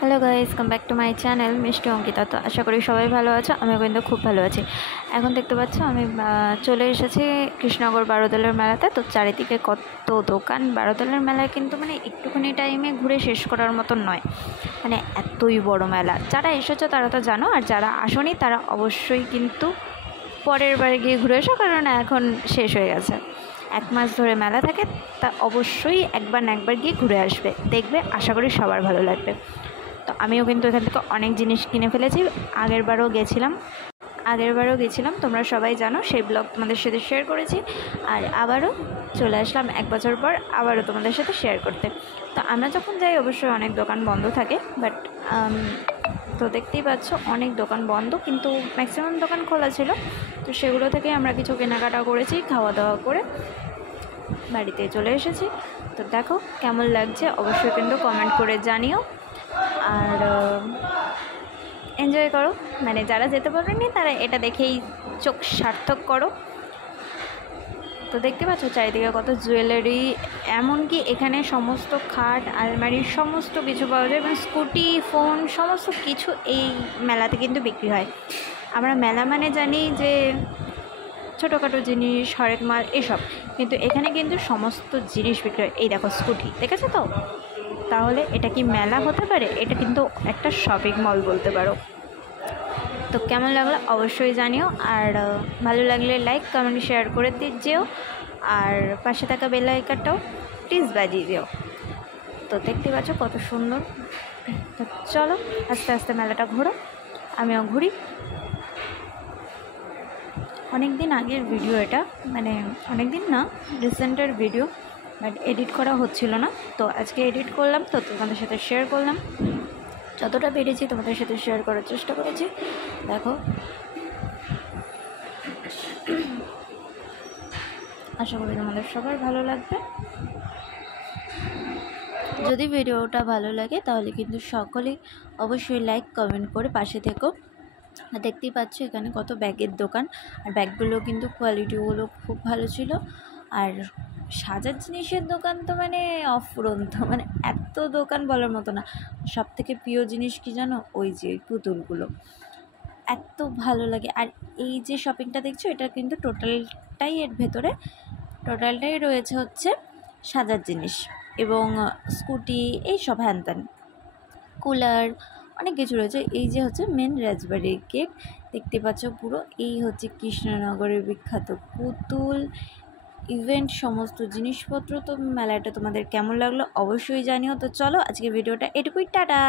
Hello guys, come back to my channel Mishti Ankita. তো আশা করি সবাই ভালো আছো। আমিও কিন্তু খুব ভালো আছি। এখন দেখতে পাচ্ছ আমি চলে এসেছি কৃষ্ণনগর বারোদলের মেলাতে। তো চারিদিকে কত দোকান। বারোদলের মেলায় কিন্তু মানে একটুখানি টাইমে ঘুরে শেষ করার মতন নয়, মানে এতই বড় মেলা। যারা এসেছো তারা তো জানো, আর যারা আসোনি তারা অবশ্যই কিন্তু পরের বারে গিয়ে ঘুরে এসো, কারণ এখন শেষ হয়ে গেছে। 1 মাস ধরে মেলা থাকে, তা অবশ্যই একবার না একবার গিয়ে ঘুরে আসবে, দেখবে আশা করি সবার ভালো লাগবে। তো আমিও কিন্তু এখান থেকে অনেক জিনিস কিনে ফেলেছি। আগেরবারও গেছিলাম, তোমরা সবাই জানো, সেই ব্লগ তোমাদের সাথে শেয়ার করেছি। আর আবারও চলে আসলাম 1 বছর পর আবারও তোমাদের সাথে শেয়ার করতে। তো আমরা যখন যাই অবশ্যই অনেক দোকান বন্ধ থাকে, বাট তো দেখতেই পাচ্ছ অনেক দোকান বন্ধ, কিন্তু ম্যাক্সিমাম দোকান খোলা ছিল। তো সেগুলো থেকে আমরা কিছু কেনাকাটা করেছি, খাওয়া দাওয়া করে বাড়িতে চলে এসেছি। তো দেখো কেমন লাগছে অবশ্যই কিন্তু কমেন্ট করে জানিও, আর এনজয় করো। মানে যারা যেতে পারেনি তারা এটা দেখেই চোখ সার্থক করো। তো দেখতে পাচ্ছ চারিদিকে কত জুয়েলারি, এমনকি এখানে সমস্ত খাট আলমারি সমস্ত কিছু পাওয়া যায়, এবং স্কুটি ফোন সমস্ত কিছু এই মেলাতে কিন্তু বিক্রি হয়। আমরা মেলা মানে জানি যে ছোটোখাটো জিনিস, হরেক মাল এসব, কিন্তু এখানে কিন্তু সমস্ত জিনিস বিক্রি হয়। এই দেখো স্কুটি, দেখেছো তো? তাহলে এটা কি মেলা হতে পারে? এটা কিন্তু একটা শপিং মল বলতে পারো। তো কেমন লাগলো অবশ্যই জানিও, আর ভালো লাগলে লাইক কমেন্ট শেয়ার করে যেও, আর পাশে থাকা বেল আইকনটাও প্লিজ বাজিয়ে দিও। তো দেখতে পাচ্ছ কত সুন্দর। তো চলো আস্তে আস্তে মেলাটা ঘোরো, আমিও ঘুরি। অনেক দিন আগের ভিডিও এটা, মানে অনেক দিন না, রিসেন্টের ভিডিও, বাট এডিট করা হচ্ছিল না। তো আজকে এডিট করলাম, তো তোমাদের সাথে শেয়ার করলাম। যতটা পেরেছি তোমাদের সাথে শেয়ার করার চেষ্টা করেছি। দেখো আশা করি তোমাদের সবার ভালো লাগবে। যদি ভিডিওটা ভালো লাগে তাহলে কিন্তু সকলেই অবশ্যই লাইক কমেন্ট করে পাশে থেকো। দেখতেই পাচ্ছ এখানে কত ব্যাগের দোকান, আর ব্যাগগুলো কিন্তু কোয়ালিটিগুলো খুব ভালো ছিল। আর সাজার জিনিসের দোকান তো মানে অফুরন্ত, মানে এত দোকান বলার মতো না। সব থেকে প্রিয় জিনিস কি জানো? ওই যে পুতুলগুলো, এত ভালো লাগে। আর এই যে শপিংটা দেখছো, এটা কিন্তু টোটালটাই রয়েছে হচ্ছে সাজার জিনিস, এবং স্কুটি এই সব হ্যান ত্যান, কুলার, অনেক কিছু রয়েছে। এই যে হচ্ছে মেন রাজবাড়ির গেট, দেখতে পাচ্ছ পুরো। এই হচ্ছে কৃষ্ণনগরের বিখ্যাত পুতুল ইভেন্ট, সমস্ত জিনিসপত্র। তো মেলাটা তোমাদের কেমন লাগলো অবশ্যই জানিও। তো চলো আজকে ভিডিওটা এটুকুই, টাটা।